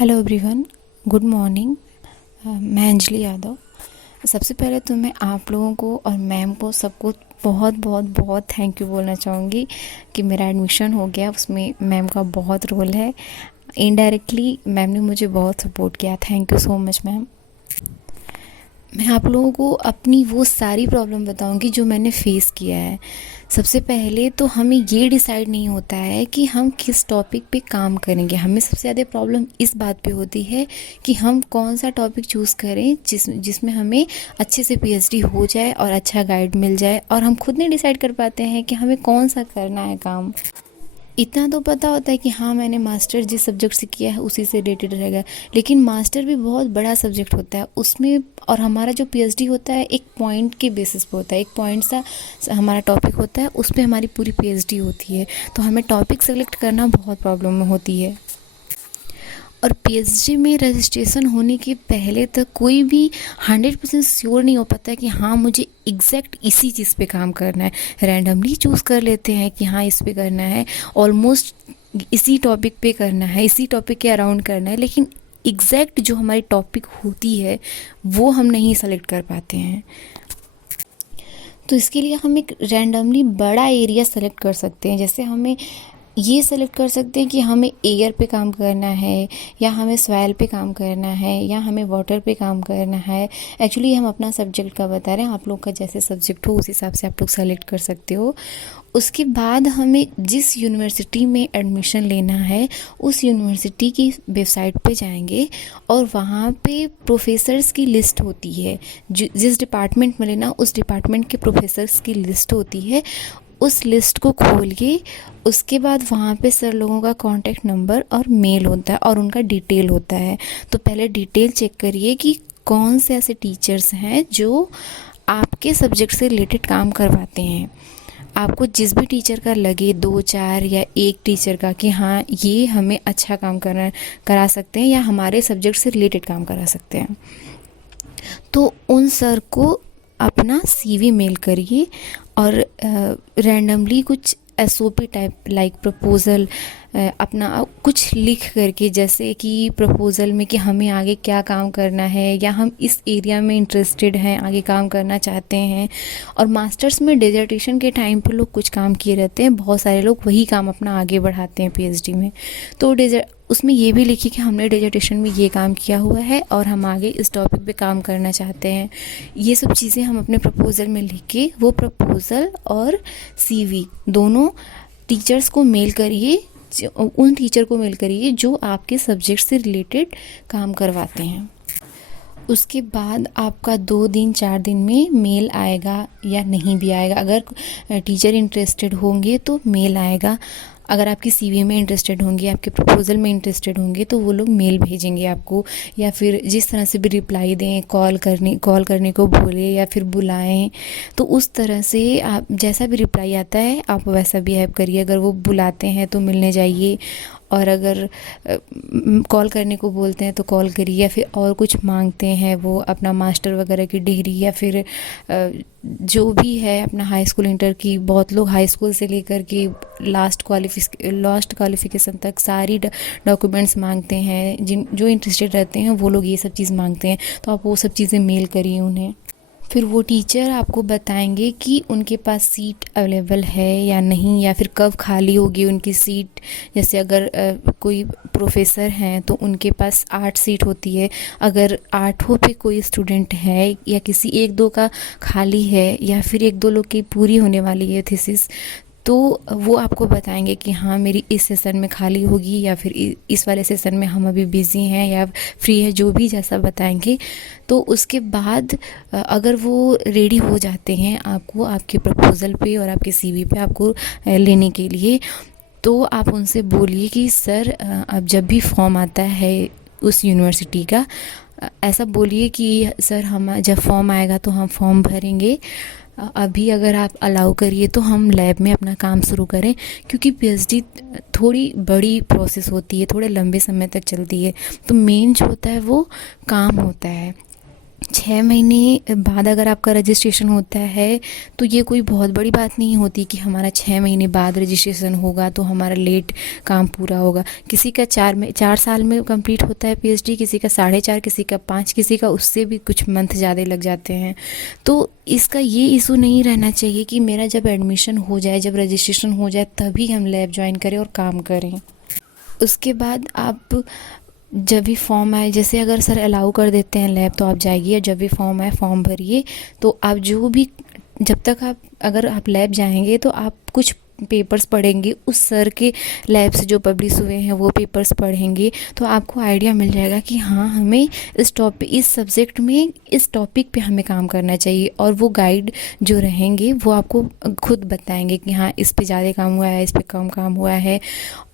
Hello everyone, good morning. मैं अंजलि यादव। सबसे पहले तो मैं आप लोगों को और मैम को सबको बहुत बहुत बहुत थैंक यू बोलना चाहूँगी कि मेरा एडमिशन हो गया। उसमें मैम का बहुत रोल है। इनडायरेक्टली मैम ने मुझे बहुत सपोर्ट किया। Thank you so much ma'am. मैं आप लोगों को अपनी वो सारी प्रॉब्लम बताऊंगी जो मैंने फेस किया है। सबसे पहले तो हमें ये डिसाइड नहीं होता है कि हम किस टॉपिक पे काम करेंगे। हमें सबसे ज़्यादा प्रॉब्लम इस बात पे होती है कि हम कौन सा टॉपिक चूज़ करें जिसमें हमें अच्छे से पीएचडी हो जाए और अच्छा गाइड मिल जाए, और हम खुद नहीं डिसाइड कर पाते हैं कि हमें कौन सा करना है काम। इतना तो पता होता है कि हाँ, मैंने मास्टर जिस सब्जेक्ट से किया है उसी से रिलेटेड रहेगा, लेकिन मास्टर भी बहुत बड़ा सब्जेक्ट होता है उसमें। और हमारा जो पीएचडी होता है एक पॉइंट के बेसिस पे होता है, एक पॉइंट सा हमारा टॉपिक होता है, उस पर हमारी पूरी पीएचडी होती है। तो हमें टॉपिक सेलेक्ट करना बहुत प्रॉब्लम होती है। और पीएचडी में रजिस्ट्रेशन होने के पहले तक कोई भी 100% श्योर नहीं हो पाता है कि हाँ, मुझे एग्जैक्ट इसी चीज़ पे काम करना है। रैंडमली चूज़ कर लेते हैं कि हाँ, इस पे करना है, ऑलमोस्ट इसी टॉपिक पे करना है, इसी टॉपिक के अराउंड करना है, लेकिन एग्जैक्ट जो हमारी टॉपिक होती है वो हम नहीं सेलेक्ट कर पाते हैं। तो इसके लिए हम एक रैंडमली बड़ा एरिया सेलेक्ट कर सकते हैं। जैसे हमें ये सेलेक्ट कर सकते हैं कि हमें एयर पे काम करना है, या हमें सॉइल पे काम करना है, या हमें वाटर पे काम करना है। एक्चुअली हम अपना सब्जेक्ट का बता रहे हैं, आप लोग का जैसे सब्जेक्ट हो उस हिसाब से आप लोग सेलेक्ट कर सकते हो। उसके बाद हमें जिस यूनिवर्सिटी में एडमिशन लेना है उस यूनिवर्सिटी की वेबसाइट पे जाएंगे, और वहाँ पे प्रोफेसर्स की लिस्ट होती है। जिस डिपार्टमेंट में लेना उस डिपार्टमेंट के प्रोफेसर्स की लिस्ट होती है। उस लिस्ट को खोल के उसके बाद वहाँ पे सर लोगों का कॉन्टैक्ट नंबर और मेल होता है और उनका डिटेल होता है। तो पहले डिटेल चेक करिए कि कौन से ऐसे टीचर्स हैं जो आपके सब्जेक्ट से रिलेटेड काम करवाते हैं। आपको जिस भी टीचर का लगे, 2 4 या एक टीचर का, कि हाँ, ये हमें अच्छा काम करा सकते हैं या हमारे सब्जेक्ट से रिलेटेड काम करा सकते हैं, तो उन सर को अपना सीवी मेल करिए। और रैंडमली कुछ एसओपी टाइप लाइक प्रपोज़ल अपना कुछ लिख करके, जैसे कि प्रपोज़ल में कि हमें आगे क्या काम करना है, या हम इस एरिया में इंटरेस्टेड हैं, आगे काम करना चाहते हैं। और मास्टर्स में डिसर्टेशन के टाइम पे लोग कुछ काम किए रहते हैं, बहुत सारे लोग वही काम अपना आगे बढ़ाते हैं पीएचडी में। तो उसमें ये भी लिखिए कि हमने डिसर्टेशन में ये काम किया हुआ है और हम आगे इस टॉपिक पे काम करना चाहते हैं। ये सब चीज़ें हम अपने प्रपोज़ल में लिख के वो प्रपोज़ल और सीवी दोनों टीचर्स को मेल करिए। उन टीचर को मेल करिए जो आपके सब्जेक्ट से रिलेटेड काम करवाते हैं। उसके बाद आपका 2 दिन 4 दिन में मेल आएगा या नहीं भी आएगा। अगर टीचर इंटरेस्टेड होंगे तो मेल आएगा। अगर आपकी सीवी में इंटरेस्टेड होंगे, आपके प्रपोज़ल में इंटरेस्टेड होंगे, तो वो लोग मेल भेजेंगे आपको, या फिर जिस तरह से भी रिप्लाई दें, कॉल करने को बोले या फिर बुलाएं। तो उस तरह से आप जैसा भी रिप्लाई आता है आप वैसा बिहेव करिए। अगर वो बुलाते हैं तो मिलने जाइए, और अगर कॉल करने को बोलते हैं तो कॉल करिए, या फिर और कुछ मांगते हैं वो अपना मास्टर वगैरह की डिग्री, या फिर जो भी है अपना हाई स्कूल इंटर की। बहुत लोग हाई स्कूल से लेकर के लास्ट क्वालिफिकेशन तक सारी डॉक्यूमेंट्स मांगते हैं। जो इंटरेस्टेड रहते हैं वो लोग ये सब चीज़ मांगते हैं, तो आप वो सब चीज़ें मेल करिए उन्हें। फिर वो टीचर आपको बताएंगे कि उनके पास सीट अवेलेबल है या नहीं, या फिर कब खाली होगी उनकी सीट। जैसे अगर कोई प्रोफेसर हैं तो उनके पास 8 सीट होती है। अगर 8 पे कोई स्टूडेंट है, या किसी 1 2 का खाली है, या फिर 1 2 लोग की पूरी होने वाली है थीसिस, तो वो आपको बताएंगे कि हाँ, मेरी इस सेशन में खाली होगी, या फिर इस वाले सेशन में हम अभी बिज़ी हैं या फ्री है, जो भी जैसा बताएंगे। तो उसके बाद अगर वो रेडी हो जाते हैं आपको आपके प्रपोज़ल पे और आपके सीवी पे आपको लेने के लिए, तो आप उनसे बोलिए कि सर, अब जब भी फॉर्म आता है उस यूनिवर्सिटी का, ऐसा बोलिए कि सर, हम जब फॉर्म आएगा तो हम फॉर्म भरेंगे। अभी अगर आप अलाउ करिए तो हम लैब में अपना काम शुरू करें, क्योंकि पीएचडी थोड़ी बड़ी प्रोसेस होती है, थोड़े लंबे समय तक चलती है। तो मेन जो होता है वो काम होता है। 6 महीने बाद अगर आपका रजिस्ट्रेशन होता है तो ये कोई बहुत बड़ी बात नहीं होती कि हमारा 6 महीने बाद रजिस्ट्रेशन होगा तो हमारा लेट काम पूरा होगा। किसी का 4 साल में कंप्लीट होता है पीएचडी, किसी का 4.5, किसी का 5, किसी का उससे भी कुछ मंथ ज़्यादा लग जाते हैं। तो इसका ये इशू नहीं रहना चाहिए कि मेरा जब एडमिशन हो जाए, जब रजिस्ट्रेशन हो जाए तभी हम लैब ज्वाइन करें और काम करें। उसके बाद आप जब भी फॉर्म आए, जैसे अगर सर अलाउ कर देते हैं लैब तो आप जाइए, जब भी फॉर्म आए फॉर्म भरिए। तो आप जो भी, जब तक आप, अगर आप लैब जाएंगे तो आप कुछ पेपर्स पढ़ेंगे, उस सर के लैब से जो पब्लिश हुए हैं वो पेपर्स पढ़ेंगे तो आपको आइडिया मिल जाएगा कि हाँ हमें इस सब्जेक्ट में इस टॉपिक पे हमें काम करना चाहिए। और वो गाइड जो रहेंगे वो आपको खुद बताएंगे कि हाँ इस पे ज़्यादा काम हुआ है, इस पे कम काम हुआ है।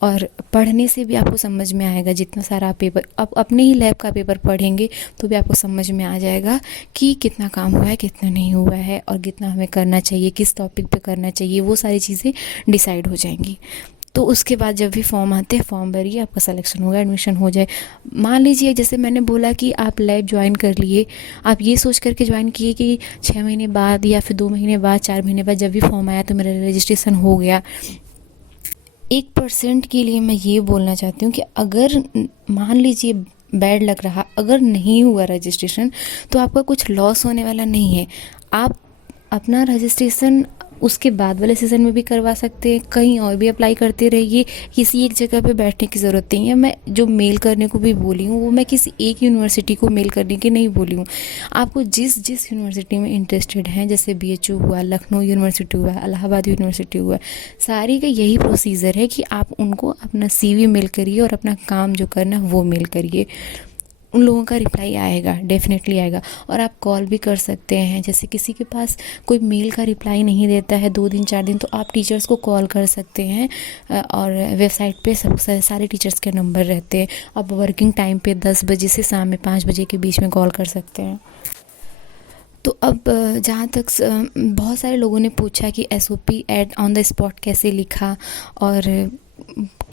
और पढ़ने से भी आपको समझ में आएगा, जितना सारा आप पेपर आप अपने ही लैब का पेपर पढ़ेंगे तो भी आपको समझ में आ जाएगा कि कितना काम हुआ है, कितना नहीं हुआ है, और कितना हमें करना चाहिए, किस टॉपिक पे करना चाहिए, वो सारी चीज़ें डिसाइड हो जाएंगी। तो उसके बाद जब भी फॉर्म आते हैं फॉर्म भरिए, आपका सिलेक्शन होगा, एडमिशन हो जाए। मान लीजिए जैसे मैंने बोला कि आप लैब ज्वाइन कर लिए, आप ये सोच करके ज्वाइन किए कि 6 महीने बाद या फिर 2 महीने बाद, 4 महीने बाद जब भी फॉर्म आया तो मेरा रजिस्ट्रेशन हो गया। 1% के लिए मैं ये बोलना चाहती हूँ कि अगर मान लीजिए बैड लग रहा, अगर नहीं हुआ रजिस्ट्रेशन तो आपका कुछ लॉस होने वाला नहीं है। आप अपना रजिस्ट्रेशन उसके बाद वाले सीज़न में भी करवा सकते हैं, कहीं और भी अप्लाई करते रहिए। किसी एक जगह पे बैठने की ज़रूरत नहीं है। मैं जो मेल करने को भी बोली हूँ वो मैं किसी एक यूनिवर्सिटी को मेल करने की नहीं बोली हूँ। आपको जिस जिस यूनिवर्सिटी में इंटरेस्टेड हैं, जैसे बीएचयू हुआ, लखनऊ यूनिवर्सिटी हुआ, इलाहाबाद यूनिवर्सिटी हुआ, सारी का यही प्रोसीजर है कि आप उनको अपना सीवी मेल करिए और अपना काम जो करना है वो मेल करिए। उन लोगों का रिप्लाई आएगा, डेफिनेटली आएगा। और आप कॉल भी कर सकते हैं, जैसे किसी के पास कोई मेल का रिप्लाई नहीं देता है 2 दिन 4 दिन, तो आप टीचर्स को कॉल कर सकते हैं। और वेबसाइट पे सब सारे टीचर्स के नंबर रहते हैं। आप वर्किंग टाइम पे 10 बजे से शाम में 5 बजे के बीच में कॉल कर सकते हैं। तो अब जहाँ तक बहुत सारे लोगों ने पूछा कि SOP at on the spot कैसे लिखा और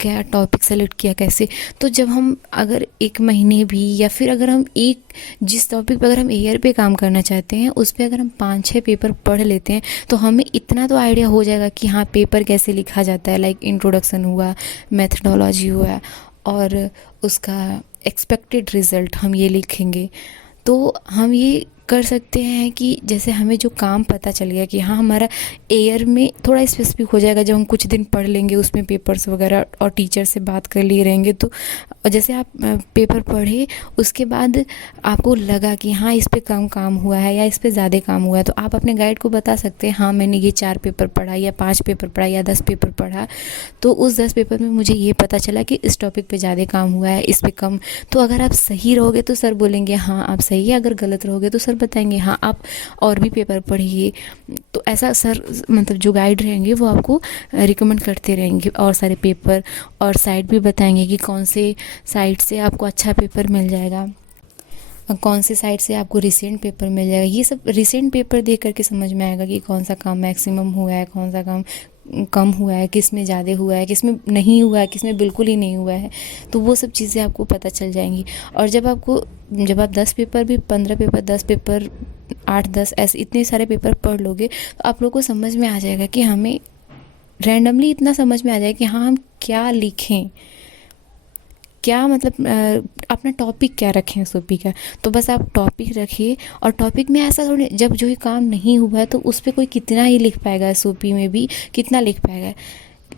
क्या टॉपिक सेलेक्ट किया कैसे। तो जब हम अगर 1 महीने भी, या फिर अगर हम जिस टॉपिक पर अगर हम ईयर पे काम करना चाहते हैं उस पर अगर हम 5-6 पेपर पढ़ लेते हैं तो हमें इतना तो आइडिया हो जाएगा कि हाँ पेपर कैसे लिखा जाता है। लाइक इंट्रोडक्शन हुआ, मेथडोलॉजी हुआ, और उसका एक्सपेक्टेड रिज़ल्ट हम ये लिखेंगे। तो हम ये कर सकते हैं कि जैसे हमें जो काम पता चल गया कि हाँ हमारा एयर में थोड़ा स्पेसिफिक हो जाएगा जब हम कुछ दिन पढ़ लेंगे उसमें पेपर्स वगैरह और टीचर से बात कर लिए रहेंगे। तो जैसे आप पेपर पढ़े उसके बाद आपको लगा कि हाँ इस पे कम काम हुआ है या इस पे ज़्यादा काम हुआ है, तो आप अपने गाइड को बता सकते हैं हाँ मैंने ये 4 पेपर पढ़ा या 5 पेपर पढ़ा या 10 पेपर पढ़ा, तो उस 10 पेपर में मुझे ये पता चला कि इस टॉपिक पे ज़्यादा काम हुआ है, इस पे कम। तो अगर आप सही रहोगे तो सर बोलेंगे हाँ आप सही है, अगर गलत रहोगे तो सर बताएंगे हाँ आप और भी पेपर पढ़िए। तो ऐसा सर मतलब जो गाइड रहेंगे वो आपको रिकमेंड करते रहेंगे और सारे पेपर और साइट भी बताएंगे कि कौन से साइट से आपको अच्छा पेपर मिल जाएगा, कौन से साइट से आपको रिसेंट पेपर मिल जाएगा। ये सब रिसेंट पेपर देख करके समझ में आएगा कि कौन सा काम मैक्सिमम हुआ है, कौन सा काम कम हुआ है, किस में ज़्यादा हुआ है, किस में नहीं हुआ है, किस में बिल्कुल ही नहीं हुआ है। तो वो सब चीज़ें आपको पता चल जाएंगी। और जब आप 10 पेपर भी, 15 पेपर, 10 पेपर, 8-10 ऐसे इतने सारे पेपर पढ़ लोगे तो आप लोग को समझ में आ जाएगा कि हमें रैंडमली इतना समझ में आ जाएगा कि हाँ हम क्या लिखें, क्या मतलब अपना टॉपिक क्या रखें एसओपी का। तो बस आप टॉपिक रखिए। और टॉपिक में ऐसा थोड़ी, जब जो ही काम नहीं हुआ है तो उस पर कोई कितना ही लिख पाएगा, एसओपी में भी कितना लिख पाएगा।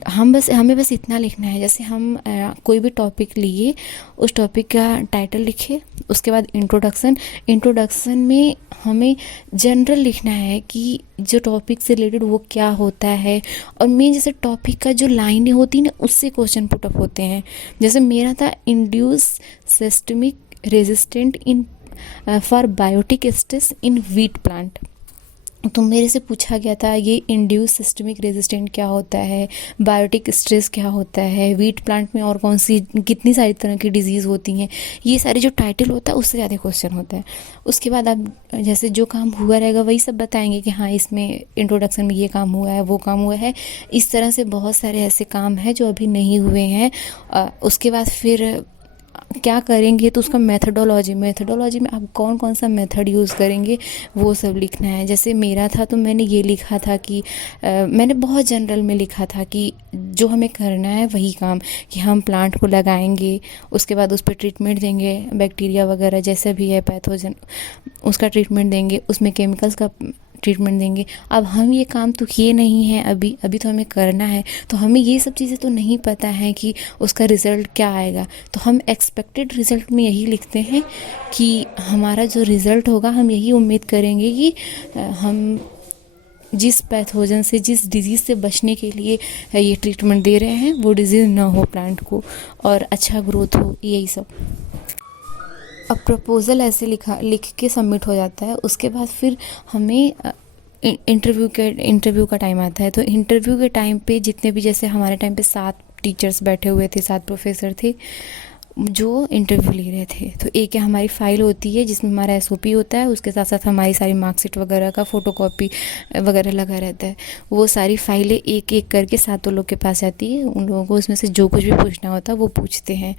हमें बस इतना लिखना है, जैसे हम कोई भी टॉपिक लिए उस टॉपिक का टाइटल लिखे, उसके बाद इंट्रोडक्शन में हमें जनरल लिखना है कि जो टॉपिक से रिलेटेड वो क्या होता है। और मेन जैसे टॉपिक का जो लाइनें होती हैं ना उससे क्वेश्चन पुटअप होते हैं। जैसे मेरा था induce systemic resistant in for biotic stress in wheat plant. तो मेरे से पूछा गया था ये इंड्यूस सिस्टमिक रेजिस्टेंट क्या होता है, बायोटिक स्ट्रेस क्या होता है, वीट प्लांट में और कौन सी कितनी सारी तरह की डिजीज़ होती हैं। ये सारे जो टाइटल होता है उससे ज़्यादा क्वेश्चन होता है। उसके बाद आप जैसे जो काम हुआ रहेगा वही सब बताएंगे कि हाँ इसमें इंट्रोडक्शन में ये काम हुआ है, वो काम हुआ है। इस तरह से बहुत सारे ऐसे काम हैं जो अभी नहीं हुए हैं। उसके बाद फिर क्या करेंगे तो उसका मेथडोलॉजी में आप कौन कौन सा मेथड यूज़ करेंगे वो सब लिखना है। जैसे मेरा था तो मैंने ये लिखा था कि मैंने बहुत जनरल में लिखा था कि जो हमें करना है वही काम, कि हम प्लांट को लगाएंगे, उसके बाद उस पर ट्रीटमेंट देंगे, बैक्टीरिया वगैरह जैसे भी है पैथोजन उसका ट्रीटमेंट देंगे, उसमें केमिकल्स का ट्रीटमेंट देंगे। अब हम ये काम तो किए नहीं हैं, अभी तो हमें करना है, तो हमें ये सब चीज़ें तो नहीं पता है कि उसका रिज़ल्ट क्या आएगा। तो हम एक्सपेक्टेड रिज़ल्ट में यही लिखते हैं कि हमारा जो रिज़ल्ट होगा हम यही उम्मीद करेंगे कि हम जिस पैथोजन से, जिस डिज़ीज़ से बचने के लिए ये ट्रीटमेंट दे रहे हैं वो डिज़ीज़ ना हो प्लांट को और अच्छा ग्रोथ हो, यही सब। अब प्रपोज़ल ऐसे लिख के सबमिट हो जाता है। उसके बाद फिर हमें इंटरव्यू का टाइम आता है। तो इंटरव्यू के टाइम पे जितने भी, जैसे हमारे टाइम पे 7 टीचर्स बैठे हुए थे, 7 प्रोफेसर थे जो इंटरव्यू ले रहे थे। तो एक हमारी फ़ाइल होती है जिसमें हमारा एसओपी होता है, उसके साथ साथ हमारी सारी मार्कशीट वगैरह का फ़ोटोकॉपी वगैरह लगा रहता है। वो सारी फाइलें एक एक करके 7 लोग के पास जाती है। उन लोगों को उसमें से जो कुछ भी पूछना होता है वो पूछते हैं।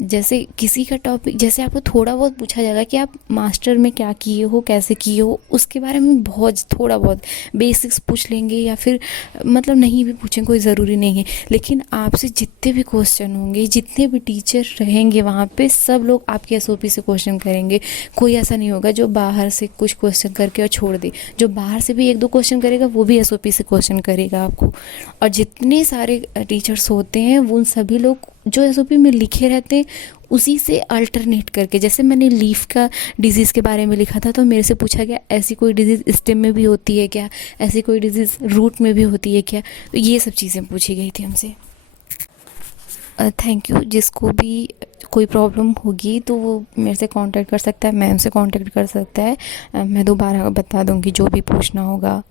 जैसे किसी का टॉपिक, जैसे आपको थोड़ा बहुत पूछा जाएगा कि आप मास्टर में क्या किए हो, कैसे किए हो, उसके बारे में बहुत थोड़ा बहुत बेसिक्स पूछ लेंगे, या फिर मतलब नहीं भी पूछें, कोई ज़रूरी नहीं है। लेकिन आपसे जितने भी क्वेश्चन होंगे, जितने भी टीचर रहेंगे वहाँ पे, सब लोग आपके एसओपी से क्वेश्चन करेंगे। कोई ऐसा नहीं होगा जो बाहर से कुछ क्वेश्चन करके और छोड़ दे। जो बाहर से भी 1-2 क्वेश्चन करेगा वो भी एसओपी से क्वेश्चन करेगा आपको। और जितने सारे टीचर्स होते हैं वो सभी लोग जो एसओपी में लिखे रहते हैं उसी से अल्टरनेट करके, जैसे मैंने लीफ का डिजीज़ के बारे में लिखा था तो मेरे से पूछा गया ऐसी कोई डिजीज़ स्टेम में भी होती है क्या, ऐसी कोई डिजीज़ रूट में भी होती है क्या, तो ये सब चीज़ें पूछी गई थी हमसे। Thank you. जिसको भी कोई प्रॉब्लम होगी तो वो मेरे से कांटेक्ट कर सकता है, मैम से कांटेक्ट कर सकता है। मैं दोबारा बता दूंगी जो भी पूछना होगा।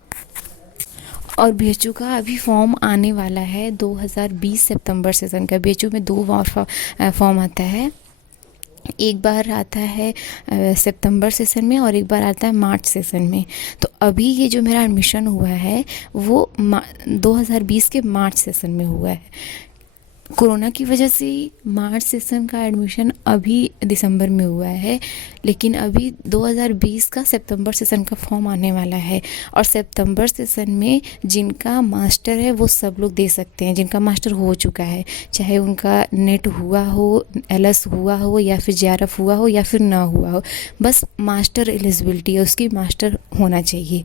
और बीएचयू का अभी फॉर्म आने वाला है 2020 सितंबर सेशन का। बीएचयू में 2 बार फॉर्म आता है, एक बार आता है सितंबर सेशन में और एक बार आता है मार्च सेशन में। तो अभी ये जो मेरा एडमिशन हुआ है वो 2020 के मार्च सेशन में हुआ है। कोरोना की वजह से मार्च सेशन का एडमिशन अभी दिसंबर में हुआ है, लेकिन अभी 2020 का सितंबर सेशन का फॉर्म आने वाला है। और सितंबर सेशन में जिनका मास्टर है वो सब लोग दे सकते हैं, जिनका मास्टर हो चुका है, चाहे उनका नेट हुआ हो, एलएस हुआ हो, या फिर जेआरएफ हुआ हो, या फिर ना हुआ हो, बस मास्टर एलिजिबिलिटी है उसकी, मास्टर होना चाहिए।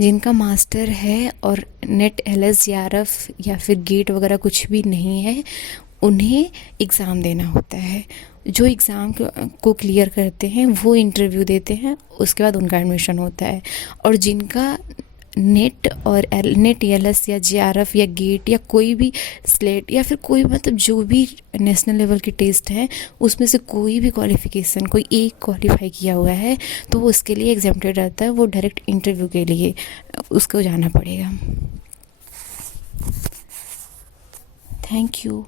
जिनका मास्टर है और नेट, एलएस, जेआरएफ या फिर गेट वगैरह कुछ भी नहीं है, उन्हें एग्ज़ाम देना होता है। जो एग्ज़ाम को क्लियर करते हैं वो इंटरव्यू देते हैं, उसके बाद उनका एडमिशन होता है। और जिनका नेट और नेट, एलएस या जेआरएफ या गेट या कोई भी स्लेट या फिर कोई, मतलब जो भी नेशनल लेवल के टेस्ट हैं उसमें से कोई भी क्वालिफ़िकेशन, कोई एक क्वालिफाई किया हुआ है तो वो उसके लिए एग्जाम्प्टेड रहता है। वो डायरेक्ट इंटरव्यू के लिए उसको जाना पड़ेगा। Thank you.